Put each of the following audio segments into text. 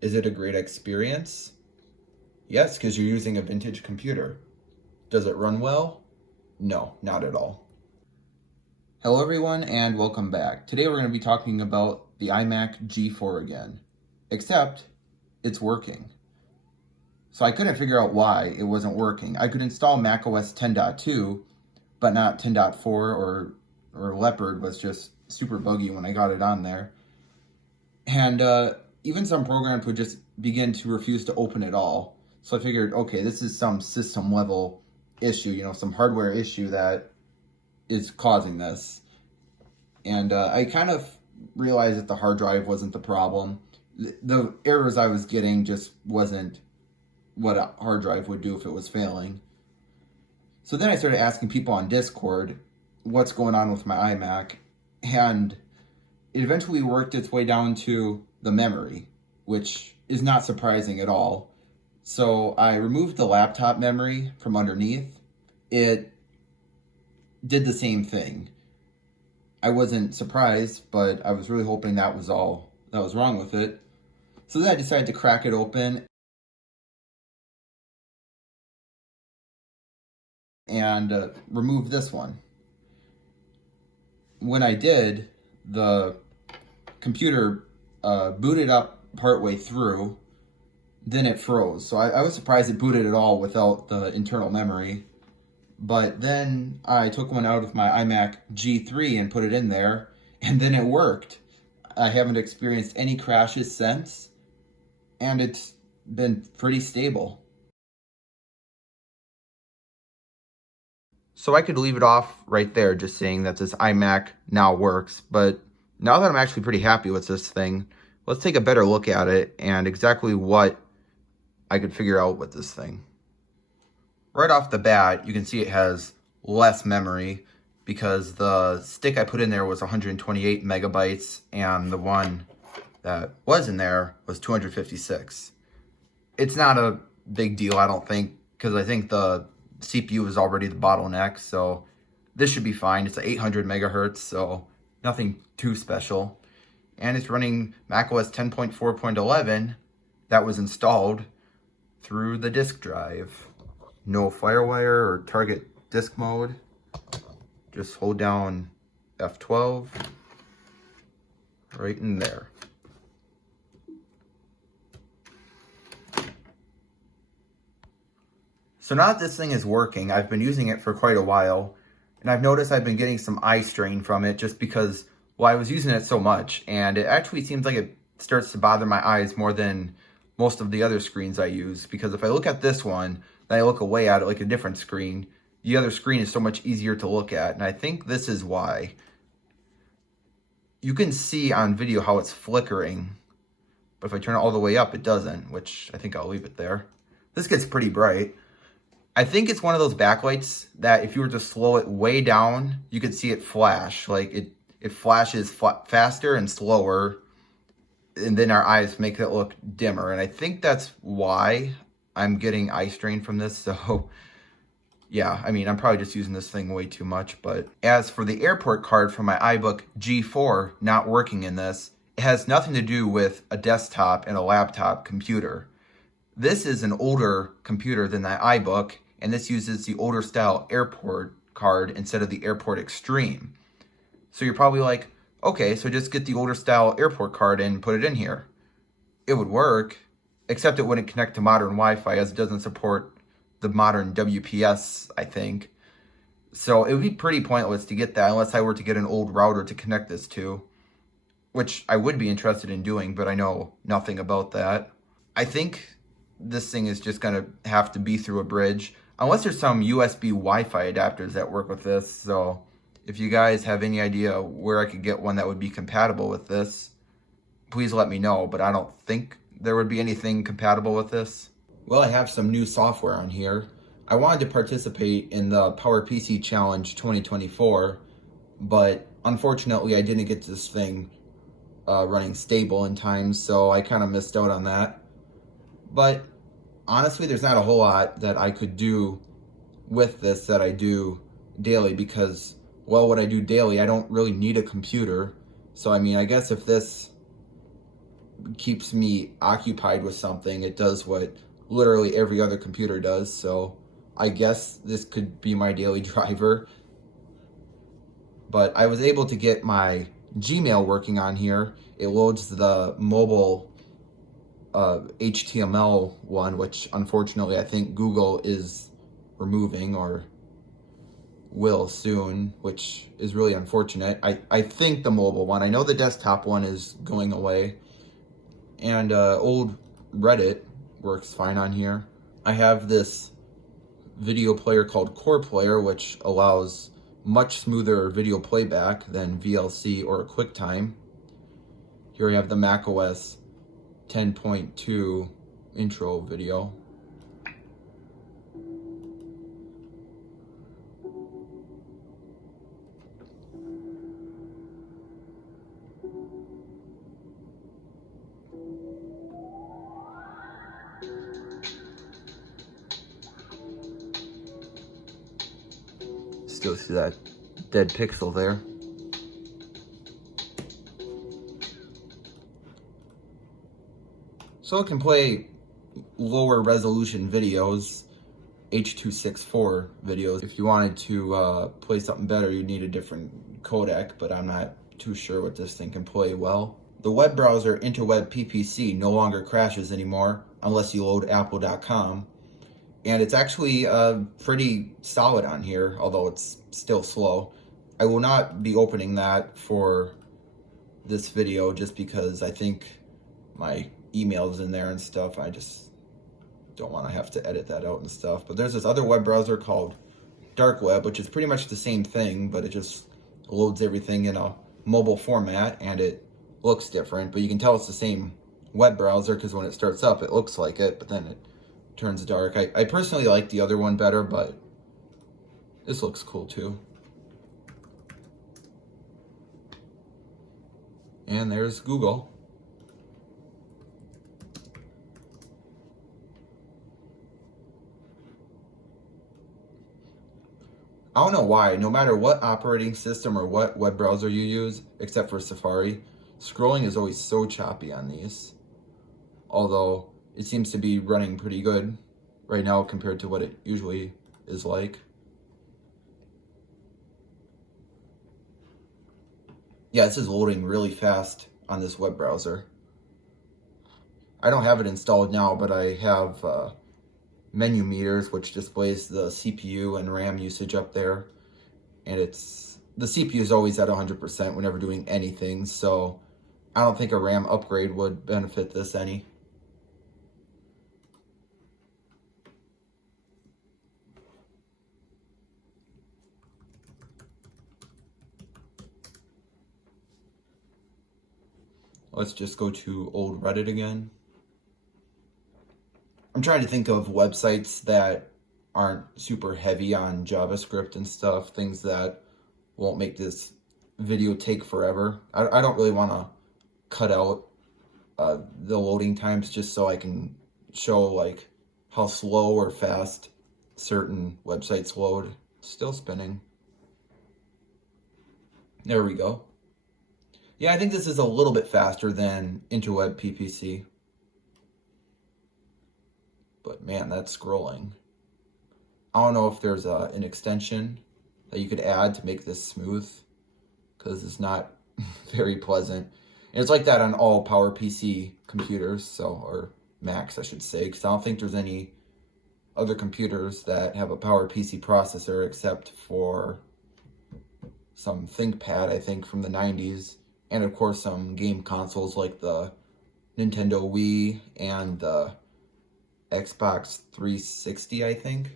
Is it a great experience? Yes, because you're using a vintage computer. Does it run well? No, not at all. Hello everyone and welcome back. Today we're going to be talking about the iMac G4 again, except it's working. So I couldn't figure out why it wasn't working. I could install macOS 10.2, but not 10.4 or Leopard was just super buggy when I got it on there. And even some programs would just begin to refuse to open at all. So I figured, okay, this is some system level issue, some hardware issue that is causing this. And I kind of realized that the hard drive wasn't the problem. The errors I was getting just wasn't what a hard drive would do if it was failing. So then I started asking people on Discord what's going on with my iMac, and it eventually worked its way down to the memory, which is not surprising at all. So I removed the laptop memory from underneath. It did the same thing. I wasn't surprised, but I was really hoping that was all that was wrong with it. So then I decided to crack it open and remove this one. When I did, the computer booted up partway through, then it froze. So I was surprised it booted at all without the internal memory. But then I took one out of my iMac G3 and put it in there, and then it worked. I haven't experienced any crashes since, and it's been pretty stable. So I could leave it off right there, just saying that this iMac now works, but now that I'm actually pretty happy with this thing, let's take a better look at it and exactly what I could figure out with this thing. Right off the bat, you can see it has less memory because the stick I put in there was 128 megabytes and the one that was in there was 256. It's not a big deal, I don't think, because I think the CPU is already the bottleneck, so this should be fine. It's 800 megahertz, so nothing too special. And it's running macOS 10.4.11 that was installed through the disk drive. No FireWire or target disk mode. Just hold down F12 right in there. So now that this thing is working, I've been using it for quite a while, and I've noticed I've been getting some eye strain from it just because, well, I was using it so much, and it actually seems like it starts to bother my eyes more than most of the other screens I use, because if I look at this one, then I look away at it like a different screen, the other screen is so much easier to look at, and I think this is why. You can see on video how it's flickering, but if I turn it all the way up, it doesn't, which I think I'll leave it there. This gets pretty bright. I think it's one of those backlights that if you were to slow it way down, you could see it flash. Like it flashes faster and slower, and then our eyes make it look dimmer. And I think that's why I'm getting eye strain from this. So yeah, I mean, I'm probably just using this thing way too much. But as for the airport card from my iBook G4 not working in this, it has nothing to do with a desktop and a laptop computer. This is an older computer than the iBook, and this uses the older style airport card instead of the Airport Extreme. So you're probably like, okay, so just get the older style airport card and put it in here. It would work, except it wouldn't connect to modern Wi-Fi as it doesn't support the modern WPS, I think. So it would be pretty pointless to get that unless I were to get an old router to connect this to, which I would be interested in doing, but I know nothing about that. I think this thing is just gonna have to be through a bridge, unless there's some USB Wi-Fi adapters that work with this. So if you guys have any idea where I could get one that would be compatible with this, please let me know, but I don't think there would be anything compatible with this. Well, I have some new software on here. I wanted to participate in the PowerPC Challenge 2024, but unfortunately I didn't get this thing running stable in time, so I kind of missed out on that. But honestly, there's not a whole lot that I could do with this that I do daily because, well, what I do daily, I don't really need a computer. So, I mean, I guess if this keeps me occupied with something. It does what literally every other computer does, so I guess this could be my daily driver. But I was able to get my Gmail working on here. It loads the mobile HTML one, which unfortunately I think Google is removing or will soon, which is really unfortunate. I think the mobile one, I know the desktop one is going away, and old Reddit works fine on here. I have this video player called Core Player, which allows much smoother video playback than VLC or QuickTime. Here we have the macOS 10.2 intro video. Still see that dead pixel there. So it can play lower resolution videos, H.264 videos. If you wanted to play something better, you need a different codec, but I'm not too sure what this thing can play well. The web browser Interweb PPC no longer crashes anymore unless you load apple.com. And it's actually pretty solid on here, although it's still slow. I will not be opening that for this video just because I think my email's in there and stuff. I just don't want to have to edit that out and stuff. But there's this other web browser called Dark Web, which is pretty much the same thing, but it just loads everything in a mobile format and it looks different. But you can tell it's the same web browser because when it starts up, it looks like it, but then it turns dark. I personally like the other one better, but this looks cool too. And there's Google. I don't know why, no matter what operating system or what web browser you use, except for Safari, scrolling is always so choppy on these. Although it seems to be running pretty good right now compared to what it usually is like. Yeah, this is loading really fast on this web browser. I don't have it installed now, but I have menu meters, which displays the CPU and RAM usage up there. And the CPU is always at 100% whenever doing anything, so I don't think a RAM upgrade would benefit this any. Let's just go to old Reddit again. I'm trying to think of websites that aren't super heavy on JavaScript and stuff, things that won't make this video take forever. I don't really want to cut out the loading times just so I can show like how slow or fast certain websites load. Still spinning. There we go. Yeah, I think this is a little bit faster than Interweb PPC. But man, that's scrolling. I don't know if there's an extension that you could add to make this smooth, because it's not very pleasant. And it's like that on all PowerPC computers, or Macs, I should say, because I don't think there's any other computers that have a PowerPC processor except for some ThinkPad, I think, from the 90s. And of course some game consoles like the Nintendo Wii and the Xbox 360, I think.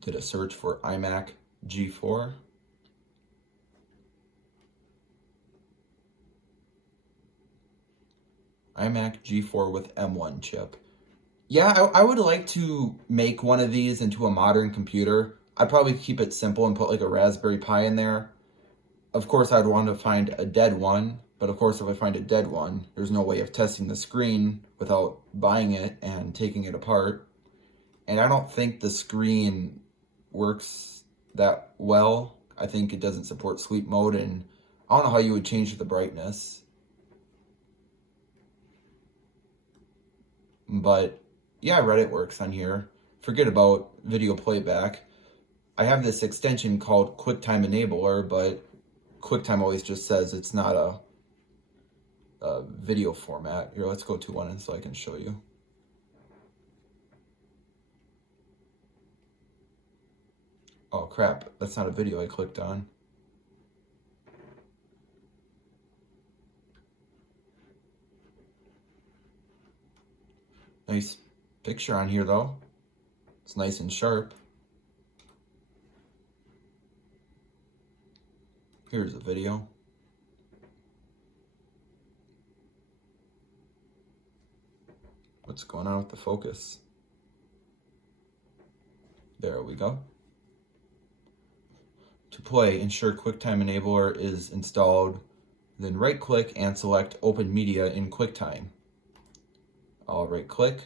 Did a search for iMac G4. iMac G4 with M1 chip. Yeah, I would like to make one of these into a modern computer. I'd probably keep it simple and put like a Raspberry Pi in there. Of course, I'd want to find a dead one, but of course, if I find a dead one, there's no way of testing the screen without buying it and taking it apart. and I don't think the screen works that well. I think it doesn't support sleep mode, and I don't know how you would change the brightness. But yeah, Reddit works on here. Forget about video playback. I have this extension called QuickTime Enabler, but QuickTime always just says it's not a video format. Here, let's go to one so I can show you. Oh crap, that's not a video I clicked on. Nice picture on here though. It's nice and sharp. Here's a video. What's going on with the focus? There we go. To play, ensure QuickTime Enabler is installed, then right-click and select Open Media in QuickTime. I'll right-click,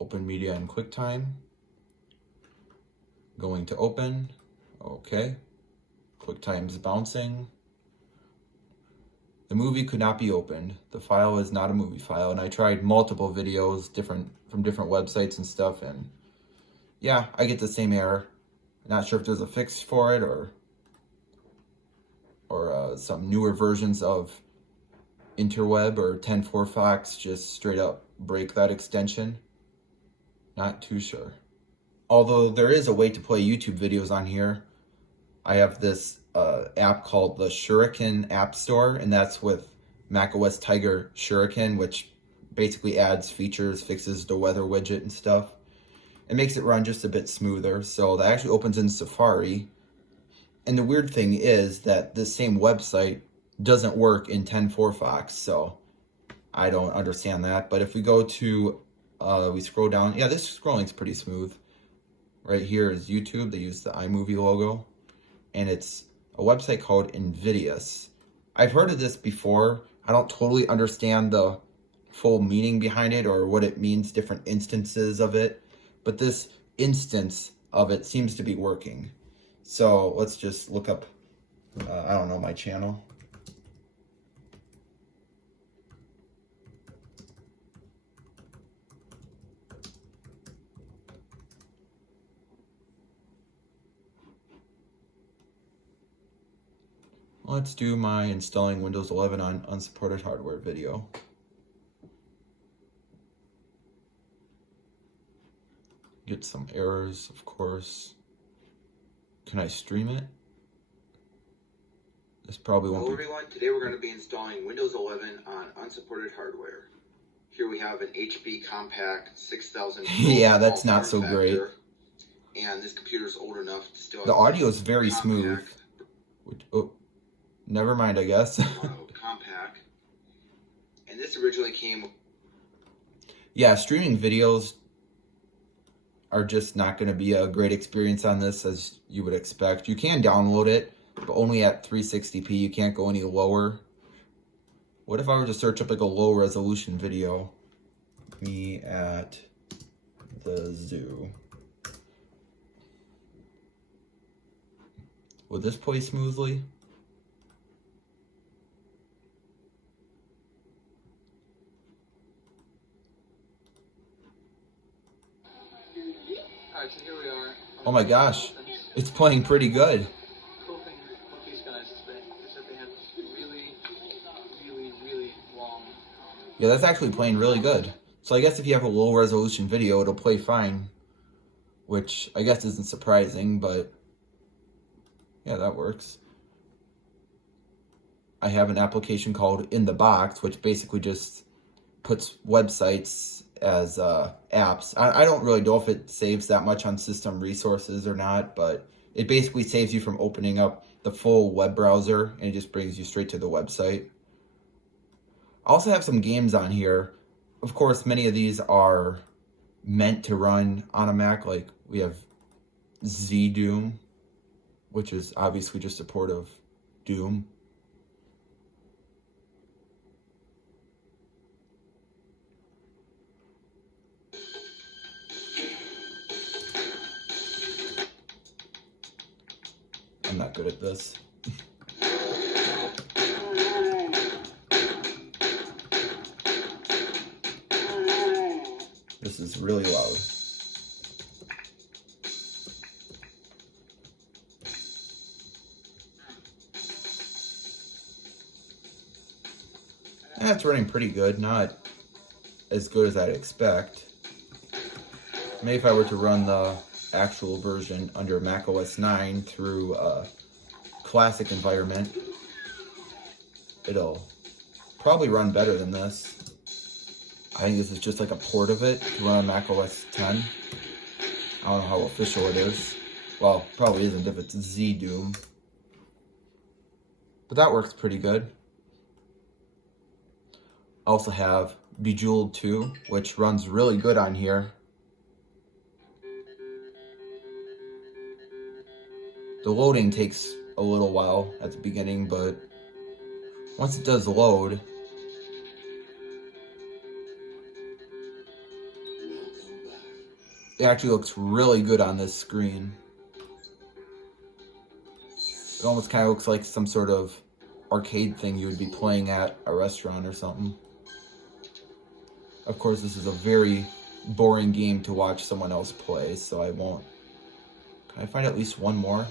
Open Media in QuickTime. Going to open, okay. QuickTime's bouncing. The movie could not be opened. The file is not a movie file, and I tried multiple videos from different websites and stuff, and yeah, I get the same error. Not sure if there's a fix for it or some newer versions of Interweb or 10.4 Fox just straight up break that extension. Not too sure. Although there is a way to play YouTube videos on here. I have this app called the Shuriken App Store, and that's with macOS Tiger Shuriken, which basically adds features, fixes the weather widget and stuff. It makes it run just a bit smoother. So that actually opens in Safari. And the weird thing is that this same website doesn't work in 10.4 Fox, so I don't understand that. But if we go to, we scroll down, yeah, this scrolling's pretty smooth. Right here is YouTube. They use the iMovie logo, and it's a website called Invidious. I've heard of this before. I don't totally understand the full meaning behind it or what it means, different instances of it, but this instance of it seems to be working. So let's just look up, I don't know, my channel. Let's do my installing Windows 11 on unsupported hardware video. Get some errors, of course. Can I stream it? This probably won't be. Hello everyone, today we're going to be installing Windows 11 on unsupported hardware. Here we have an HP Compact 6000. Yeah, that's not so great. And this computer is old enough to still have the audio is very smooth. Oh, never mind, I guess. Compact. And this originally came. Yeah, streaming videos are just not going to be a great experience on this, as you would expect. You can download it, but only at 360p. You can't go any lower. What if I were to search up like a low resolution video? Me at the zoo. Would this play smoothly? Alright, so here we are. Oh my gosh, it's playing pretty good. Cool thing about these guys is that they have really long. Yeah, that's actually playing really good. So I guess if you have a low resolution video, it'll play fine, which I guess isn't surprising, but yeah, that works. I have an application called In the Box, which basically just puts websites as apps. I don't really know if it saves that much on system resources or not, but it basically saves you from opening up the full web browser, and it just brings you straight to the website. I also have some games on here. Of course, many of these are meant to run on a Mac. Like we have Z-Doom, which is obviously just a port of Doom. not good at this. This is really loud. That's running pretty good, not as good as I'd expect. Maybe if I were to run the actual version under Mac OS 9 through a classic environment, it'll probably run better than this. I think this is just like a port of it to run on Mac OS 10. I don't know how official it is. Well, probably isn't if it's Z-Doom. But that works pretty good. I also have Bejeweled 2, which runs really good on here. The loading takes a little while at the beginning, but once it does load, it actually looks really good on this screen. It almost kind of looks like some sort of arcade thing you would be playing at a restaurant or something. Of course, this is a very boring game to watch someone else play, so I won't. Can I find at least one more?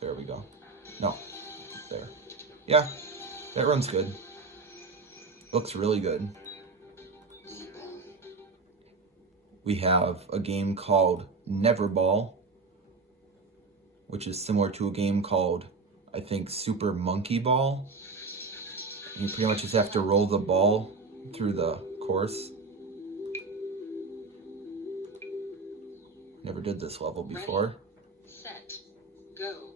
There we go. No, there. Yeah, that runs good. Looks really good. We have a game called Neverball, which is similar to a game called, I think, Super Monkey Ball. You pretty much just have to roll the ball through the course. Never did this level before. Ready, set, go.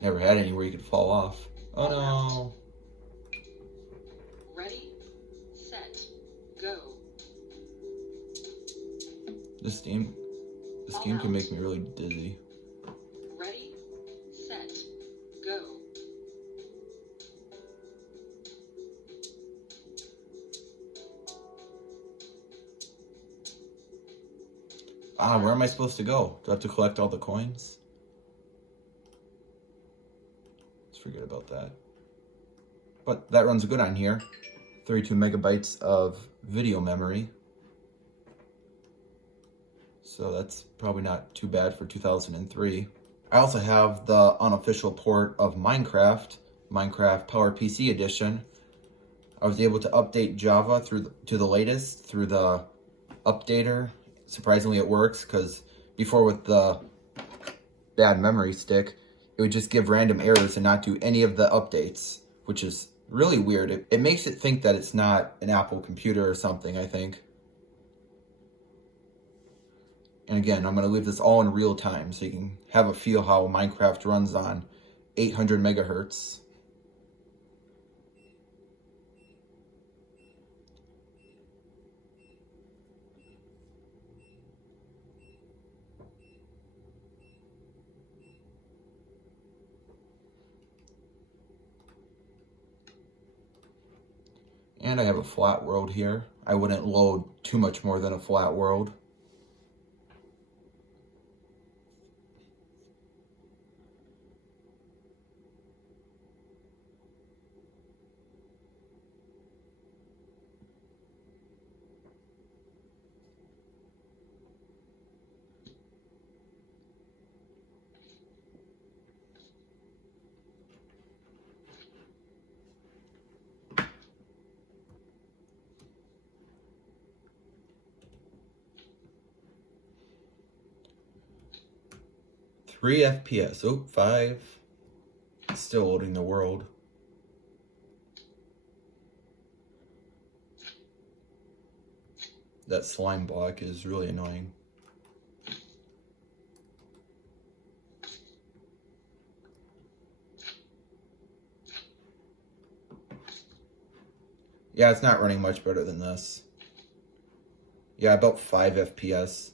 Never had anywhere you could fall off. Oh no. Ready, set, go. This game can make me really dizzy. Ready, set, go. Where am I supposed to go? Do I have to collect all the coins? Let's forget about that. But that runs good on here. 32 megabytes of video memory. So that's probably not too bad for 2003. I also have the unofficial port of Minecraft, Minecraft PowerPC Edition. I was able to update Java to the latest through the updater. Surprisingly, it works, because before with the bad memory stick, it would just give random errors and not do any of the updates, which is really weird. It makes it think that it's not an Apple computer or something, I think. And again, I'm going to leave this all in real time so you can have a feel how Minecraft runs on 800 megahertz. And I have a flat world here. I wouldn't load too much more than a flat world. Three FPS. Oh, 5. Still loading the world. That slime block is really annoying. Yeah, it's not running much better than this. Yeah, about 5 FPS.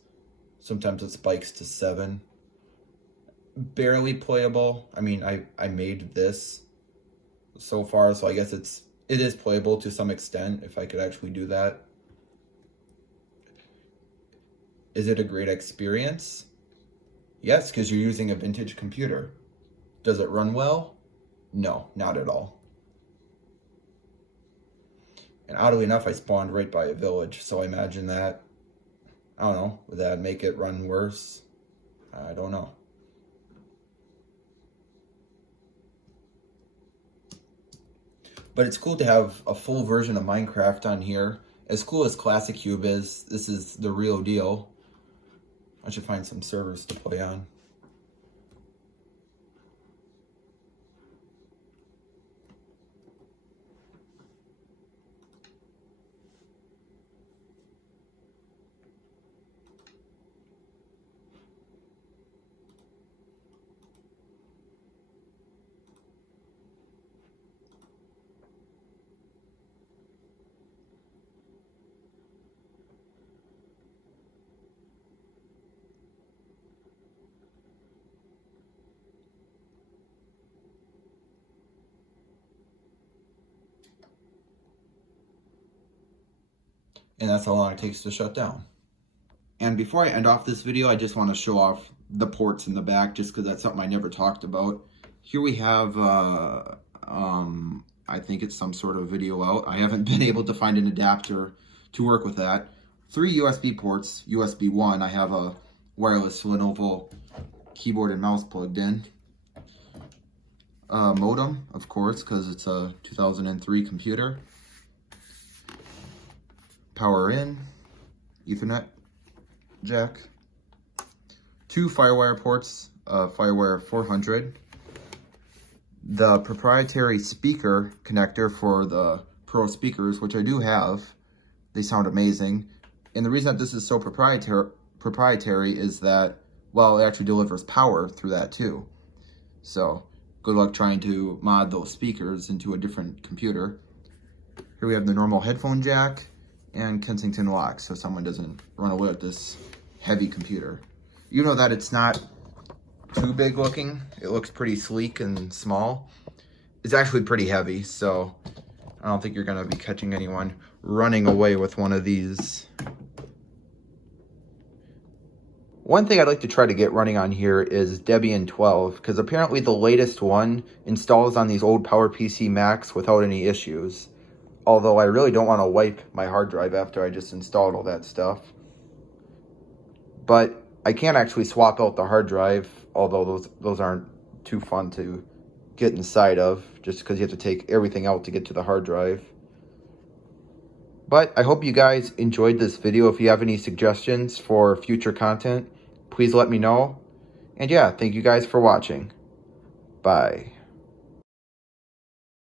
Sometimes it spikes to 7. barely playable. I mean, I made this so far, so I guess it is playable to some extent if I could actually do that. Is it a great experience? Yes, because you're using a vintage computer. Does it run well? No, not at all. And oddly enough, I spawned right by a village, so I imagine that, I don't know, would that make it run worse? I don't know. But it's cool to have a full version of Minecraft on here. As cool as Classic Cube is, this is the real deal. I should find some servers to play on. And that's how long it takes to shut down. And before I end off this video, I just want to show off the ports in the back, just because that's something I never talked about. Here we have, I think it's some sort of video out. I haven't been able to find an adapter to work with that. 3 USB ports, USB 1. I have a wireless Lenovo keyboard and mouse plugged in. Modem, of course, because it's a 2003 computer. Power in, Ethernet jack, 2 FireWire ports, FireWire 400, the proprietary speaker connector for the Pro speakers, which I do have. They sound amazing. And the reason that this is so proprietary is that, well, it actually delivers power through that too. So good luck trying to mod those speakers into a different computer. Here we have the normal headphone jack and Kensington lock, so someone doesn't run away with this heavy computer. You know that it's not too big looking. It looks pretty sleek and small. It's actually pretty heavy, so I don't think you're gonna be catching anyone running away with one of these. One thing I'd like to try to get running on here is Debian 12, because apparently the latest one installs on these old PowerPC Macs without any issues. Although I really don't want to wipe my hard drive after I just installed all that stuff. But I can actually swap out the hard drive, although those aren't too fun to get inside of, just because you have to take everything out to get to the hard drive. But I hope you guys enjoyed this video. If you have any suggestions for future content, please let me know. And yeah, thank you guys for watching. Bye.